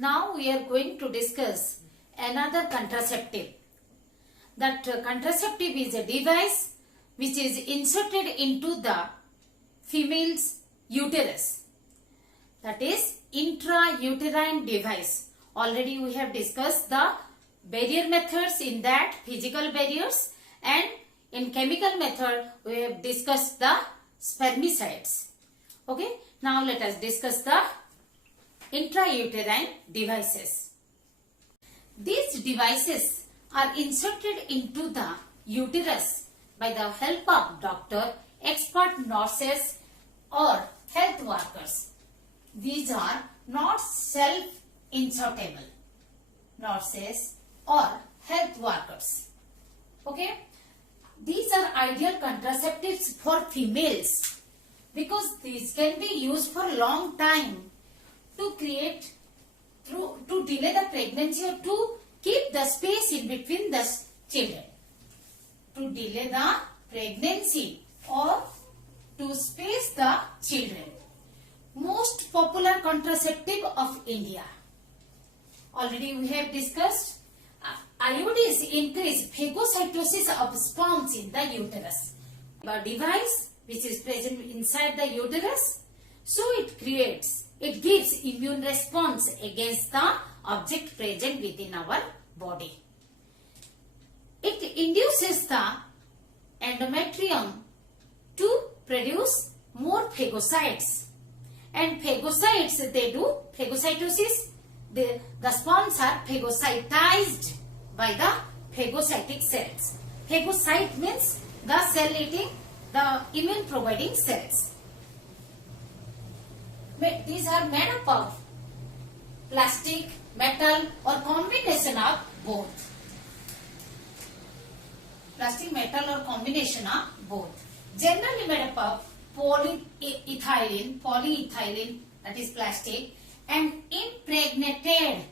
Now we are going to discuss another contraceptive. That contraceptive is a device which is inserted into the female's uterus. That is intrauterine device. Already we have discussed the barrier methods in that, physical barriers, and in chemical method we have discussed the spermicides. Okay, now let us discuss the intrauterine devices. These devices are inserted into the uterus by the help of doctor, expert nurses or health workers. These are not self-insertable nurses or health workers. Okay, these are ideal contraceptives for females because these can be used for long time to delay the pregnancy or to keep the space in between the children. To delay the pregnancy or to space the children. Most popular contraceptive of India. Already we have discussed IUDs increase phagocytosis of sperms in the uterus. A device which is present inside the uterus, so it gives immune response against the object present within our body. It induces the endometrium to produce more phagocytes. And phagocytes, they do phagocytosis. The sperms are phagocytized by the phagocytic cells. Phagocyte means the cell eating, the immune providing cells. These are made up of plastic, metal or combination of both. Plastic, metal or combination of both. Generally made up of polyethylene, that is plastic, and impregnated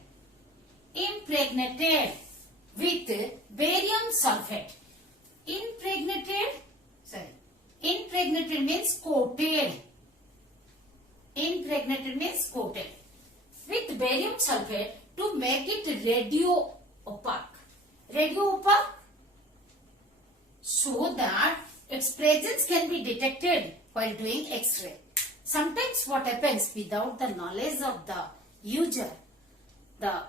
with barium sulfate. Impregnated means coated. Impregnated means coated with barium sulfate to make it radio opaque. Radio opaque so that its presence can be detected while doing X-ray. Sometimes what happens, without the knowledge of the user, the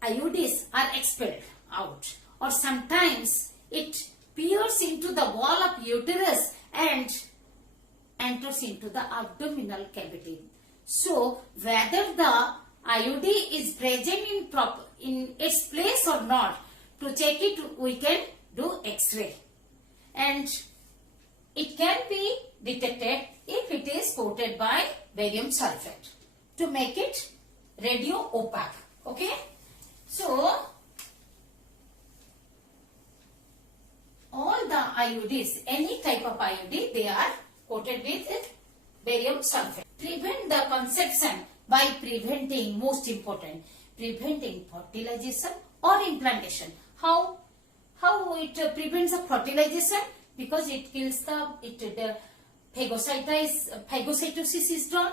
IUDs are expelled out, or sometimes it peers into the wall of uterus and enters into the abdominal cavity. So whether the IUD is present in its place or not, to check it we can do X-ray, and it can be detected if it is coated by barium sulfate to make it radio opaque. Okay, so all the IUDs, any type of IUD, they are coated with barium sulfate. Prevent the conception by preventing, most important, preventing fertilization or implantation. How it prevents the fertilization? Because it kills the phagocytosis is done.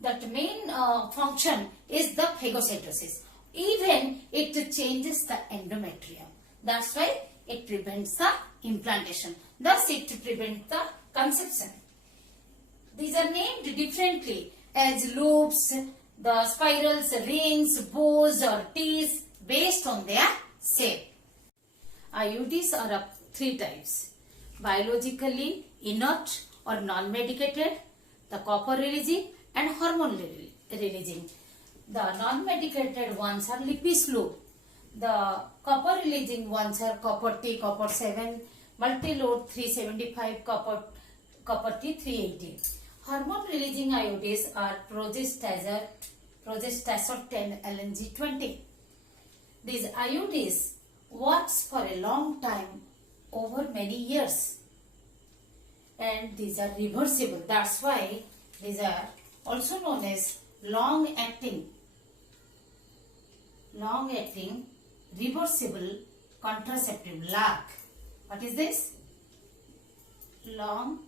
That main function is the phagocytosis. Even it changes the endometrium. That's why it prevents the implantation. Thus it prevents the conception. These are named differently as loops, the spirals, rings, bows or T's based on their shape. IUDs are of three types: biologically inert or non-medicated, the copper releasing and hormone releasing. The non-medicated ones are Lippis loop. The copper releasing ones are copper T, copper 7, multi-load 375, copper T 380. Hormone releasing IUDs are Progestator 10, LNG 20. These IUDs works for a long time, over many years, and these are reversible. That's why these are also known as long acting reversible contraceptive, LARC. What is this? Long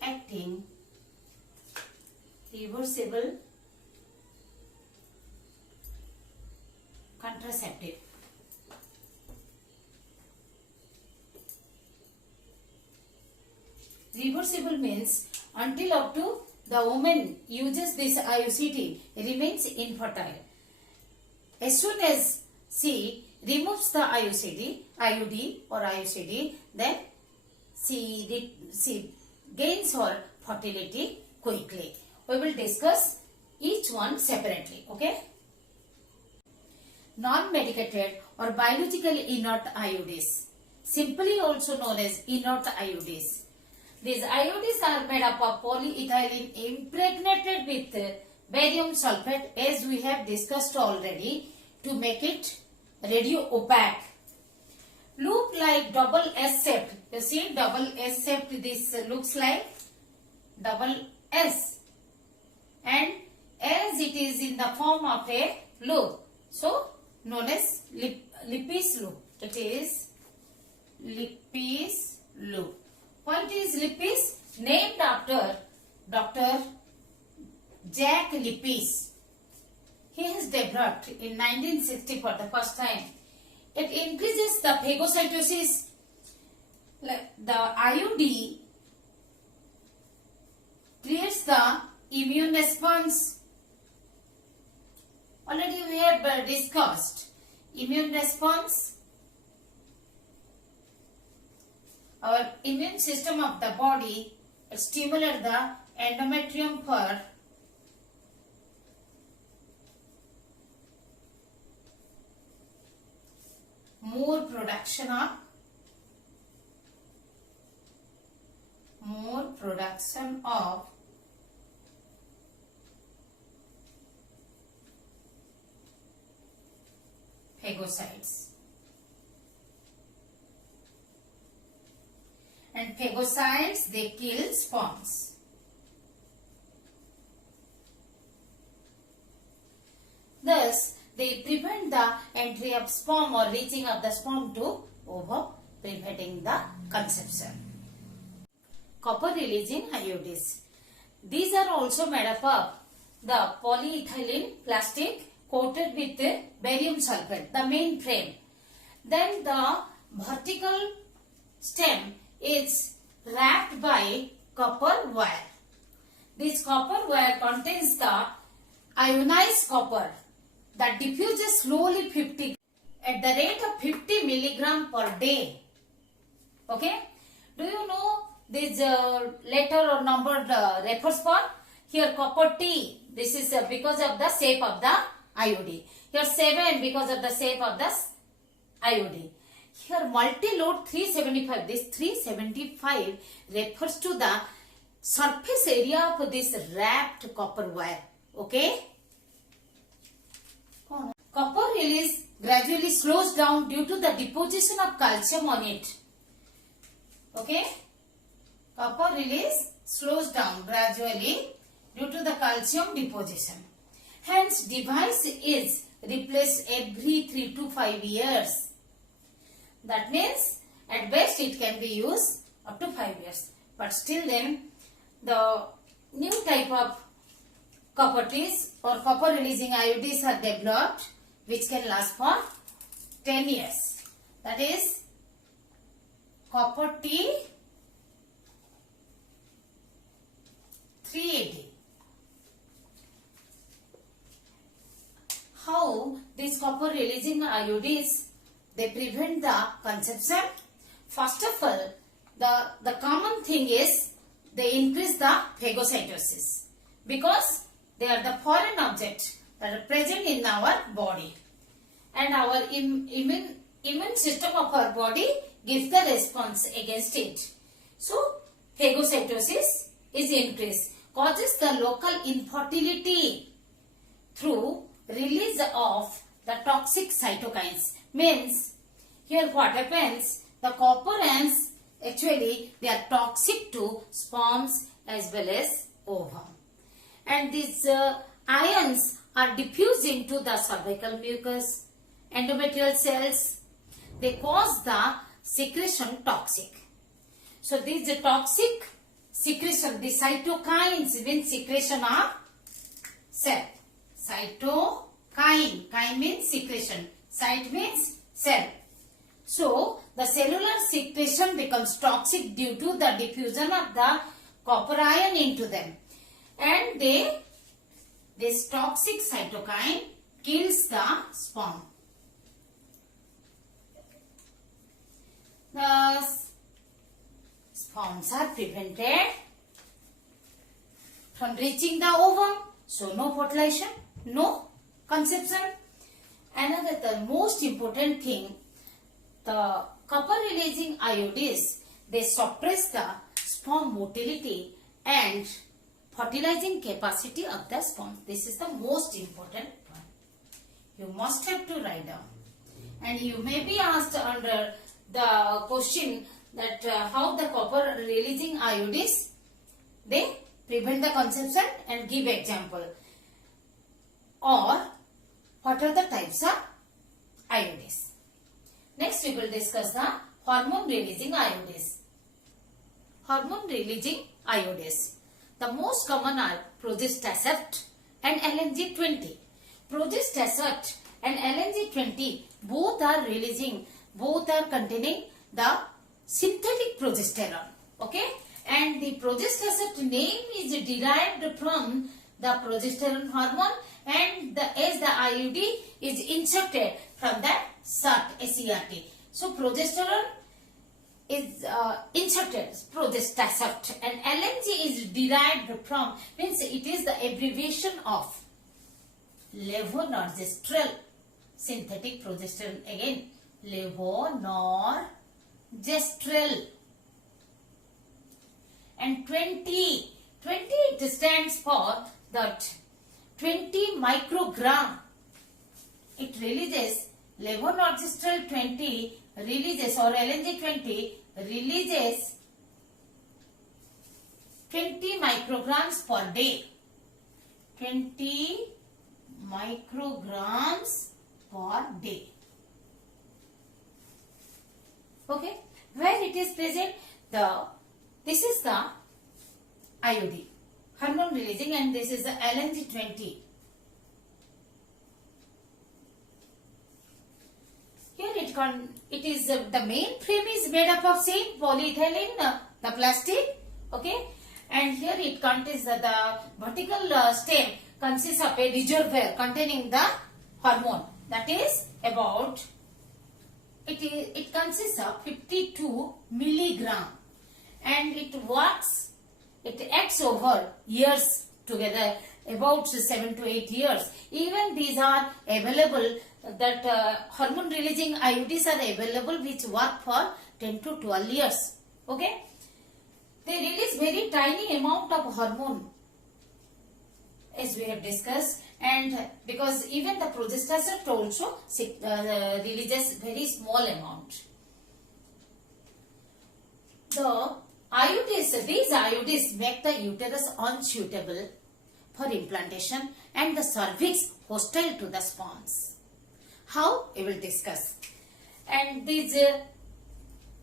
acting reversible contraceptive. Reversible means until up to the woman uses this IUCD remains infertile. As soon as she removes the IUD or IUCD, then she gains her fertility quickly. We will discuss each one separately. Okay. Non-medicated or biologically inert IUDs, simply also known as inert IUDs. These IUDs are made up of polyethylene impregnated with barium sulfate, as we have discussed already, to make it radio opaque. Look like double S shaped. You see, double S shaped, this looks like double S, and as it is in the form of a loop, so known as Lippi's loop. It is Lippi's loop. What is Lippi's? Named after Dr. Jack Lippis. He has developed in 1960 for the first time. It increases the phagocytosis. The IUD creates the immune response. Already we have discussed immune response. Our immune system of the body stimulates the endometrium for more production of phagocytes. And phagocytes, they kill sperms. Thus, they prevent the entry of sperm or reaching of the sperm to ovum, preventing the conception. Copper releasing IUDs. These are also made up of the polyethylene plastic coated with barium sulfate, the main frame. Then the vertical stem is wrapped by copper wire. This copper wire contains the ionized copper that diffuses slowly at the rate of 50 milligram per day. Okay? Do you know this letter or number refers for? Here copper T. This is because of the shape of the IUD. Here 7 because of the shape of the IUD. Here multi-load 375. This 375 refers to the surface area of this wrapped copper wire. Okay? Copper release gradually slows down due to the deposition of calcium on it. Okay? Copper release slows down gradually due to the calcium deposition. Hence, device is replaced every 3 to 5 years. That means, at best it can be used up to 5 years. But still then, the new type of copper Ts or copper releasing IUDs are developed, which can last for 10 years. That is copper T 380. How these copper releasing IUDs, they prevent the conception? First of all, the common thing is they increase the phagocytosis because they are the foreign objects that are present in our body, and our immune system of our body gives the response against it. So phagocytosis is increased, causes the local infertility through release of the toxic cytokines. Means here what happens, the copper ions actually they are toxic to sperms as well as ovum, and these ions are diffused into the cervical mucus, endometrial cells. They cause the secretion toxic. So these toxic secretion, the cytokines means secretion of cell. Cytokine Sign means secretion. Site means cell. So the cellular secretion becomes toxic due to the diffusion of the copper ion into them, and this toxic cytokine kills the sperm. Thus, sperms are prevented from reaching the ovum. So no fertilization, no conception. Another, the most important thing, the copper releasing iodes, they suppress the sperm motility and fertilizing capacity of the sperm. This is the most important point. You must have to write down. And you may be asked under the question that how the copper releasing iodes, they prevent the conception, and give example. Or what are the types of iodes. Next we will discuss the hormone releasing iodes. Hormone releasing iodes. The most common are progesterone and LNG20. Progesterone and LNG20 both are containing the synthetic progesterone. Okay, and the progesterone name is derived from the progesterone hormone, and as the IUD is inserted from the SERT. So progesterone is inserted, progesterone, and LNG is derived from, means it is the abbreviation of levonorgestrel, synthetic progesterone, again levonorgestrel. And 20 it stands for that 20 microgram. It releases, levonorgestrel 20 releases, or LNG 20 releases 20 micrograms per day. 20 micrograms per day. Okay, where it is present, this is the IUD, hormone releasing, and this is the LNG20. Here it is the main frame is made up of same polyethylene, the plastic. Okay, and here it contains the vertical stem consists of a reservoir containing the hormone, that is about it consists of 52 milligram, and it acts over years together, about 7 to 8 years. Even these are available, that hormone releasing IUDs are available which work for 10 to 12 years. Okay, they release very tiny amount of hormone, as we have discussed, and because even the progesterone also releases very small amount. These IUDs make the uterus unsuitable for implantation and the cervix hostile to the sperms. How? We will discuss. And these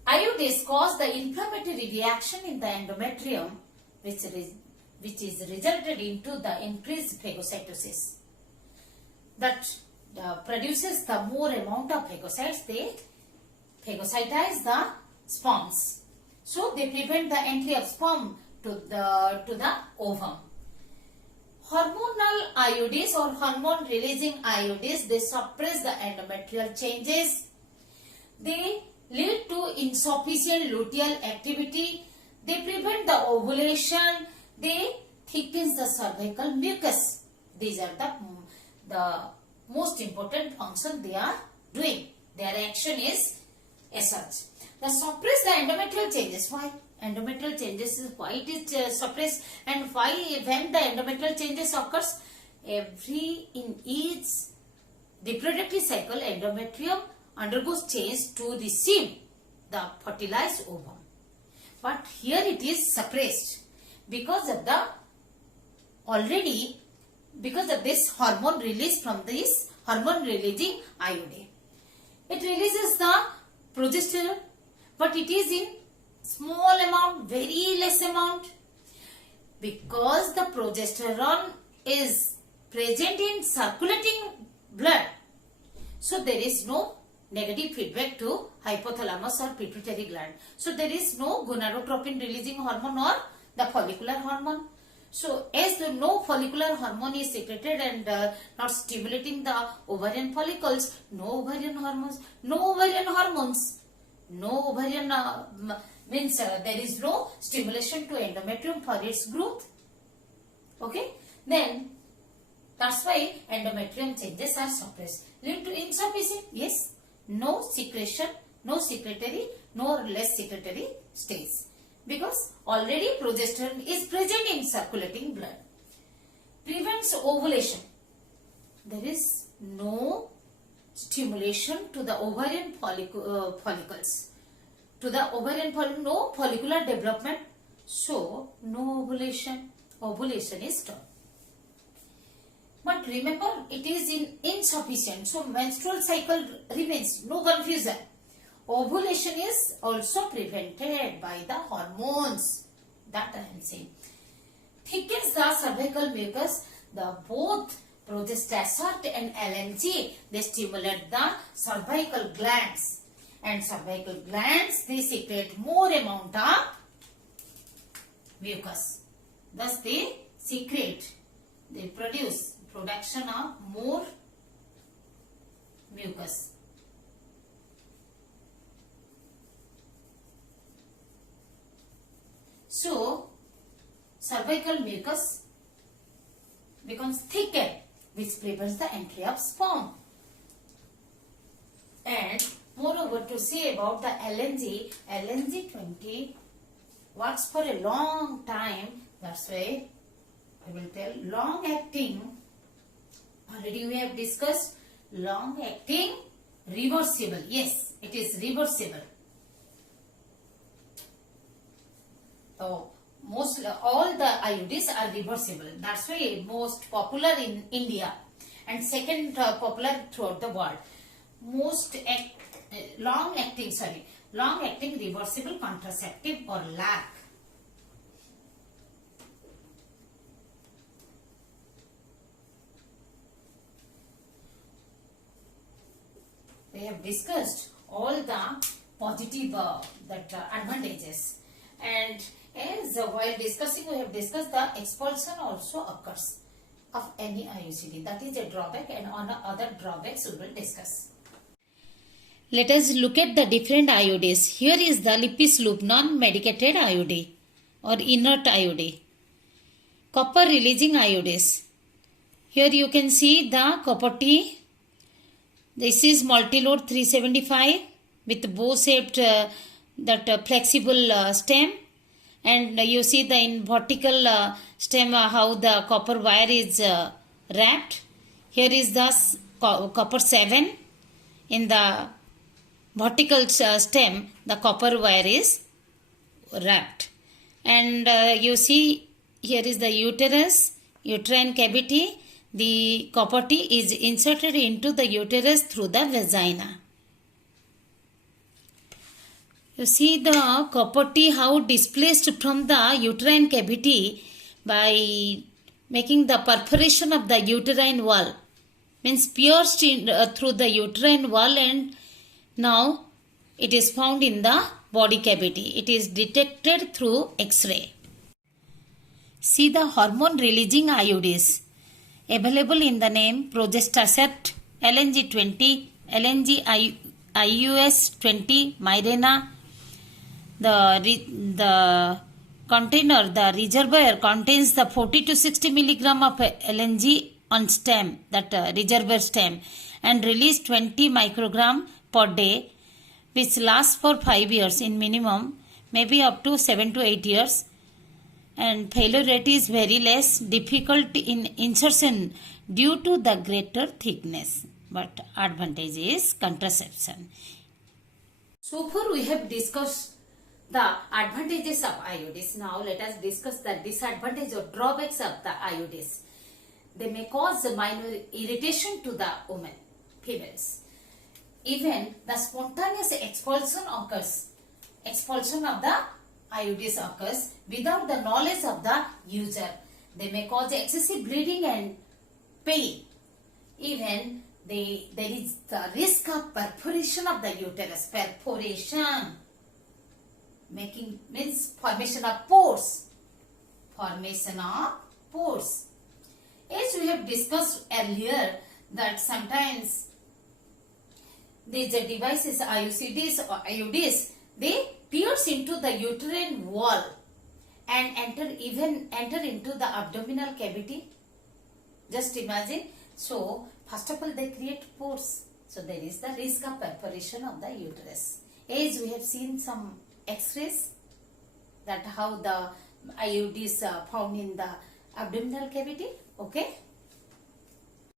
IUDs cause the inflammatory reaction in the endometrium, which is resulted into the increased phagocytosis. That produces the more amount of phagocytes, they phagocytize the sperms. So they prevent the entry of sperm to the ovum. Hormonal IUDs or hormone releasing IUDs, they suppress the endometrial changes. They lead to insufficient luteal activity. They prevent the ovulation. They thickens the cervical mucus. These are the most important function they are doing. Their action is as such. They suppress the endometrial changes. Why? Endometrial changes is why it is suppressed, and why when the endometrial changes occurs, in each reproductive cycle endometrium undergoes change to receive the fertilized ovum. But here it is suppressed because of this hormone release from this hormone releasing IUD. It releases the progesterone, but it is in small amount, very less amount. Because the progesterone is present in circulating blood, So there is no negative feedback to hypothalamus or pituitary gland. So there is no gonadotropin releasing hormone or the follicular hormone. So as the no follicular hormone is secreted and not stimulating the ovarian follicles, no ovarian hormones, no ovarian means there is no stimulation to endometrium for its growth. Okay, then that's why endometrium changes are suppressed. Linked to insufficient, yes, no secretion, no secretory, no less secretory stage, because already progesterone is present in circulating blood. Prevents ovulation. There is no stimulation to the ovarian follicles. To the ovarian follicle, no follicular development. So, no ovulation. Ovulation is stopped. But remember, it is insufficient. So, menstrual cycle remains. No confusion. Ovulation is also prevented by the hormones. That I am saying. Thickens the cervical mucus. The both progesterone and LNG, they stimulate the cervical glands. And cervical glands, they secrete more amount of mucus. Thus, they secrete, they production of more mucus. So, cervical mucus becomes thicker, which prevents the entry of sperm. And moreover, to say about the LNG, LNG20 works for a long time. That's why I will tell long acting. Already we have discussed long acting reversible. Yes, it is reversible. So, all the IUDs are reversible. That's why most popular in India and second popular throughout the world. Most long acting reversible contraceptive or LAC. We have discussed all the positive advantages, and as while discussing, we have discussed the expulsion also occurs of any IUCD. That is a drawback, and on other drawbacks we will discuss. Let us look at the different IUDs. Here is the Lippis loop non-medicated IUD or inert IUD. Copper releasing IUDs. Here you can see the copper T. This is multi-load 375 with bow-shaped flexible stem, and you see the in vertical stem how the copper wire is wrapped. Here is the copper 7 in the vertical stem. The copper wire is wrapped, and you see here is the uterus, uterine cavity. The copper T is inserted into the uterus through the vagina. You see the copper T how displaced from the uterine cavity by making the perforation of the uterine wall. Means pierced through the uterine wall, and now it is found in the body cavity. It is detected through X-ray. See the hormone releasing IUDs. Available in the name Progestaset, LNG20, LNG IUS20, Mirena. The container, the reservoir contains the 40 to 60 milligram of LNG on stem, that reservoir stem, and release 20 microgram per day, which lasts for 5 years in minimum, maybe up to 7 to 8 years. And failure rate is very less, difficult in insertion due to the greater thickness, but advantage is contraception. So far we have discussed the advantages of IUDs. Now let us discuss the disadvantage or drawbacks of the IUDs. They may cause minor irritation to the women, females. Even the spontaneous expulsion occurs. Expulsion of the IUDs occurs without the knowledge of the user. They may cause excessive bleeding and pain. Even there is the risk of perforation of the uterus. Perforation means formation of pores. Formation of pores. As we have discussed earlier, that sometimes these devices, IUCDs or IUDs, they pierce into the uterine wall and enter into the abdominal cavity. Just imagine. So first of all, they create pores. So there is the risk of perforation of the uterus. As we have seen some X-rays, that how the IUDs are found in the abdominal cavity. Okay.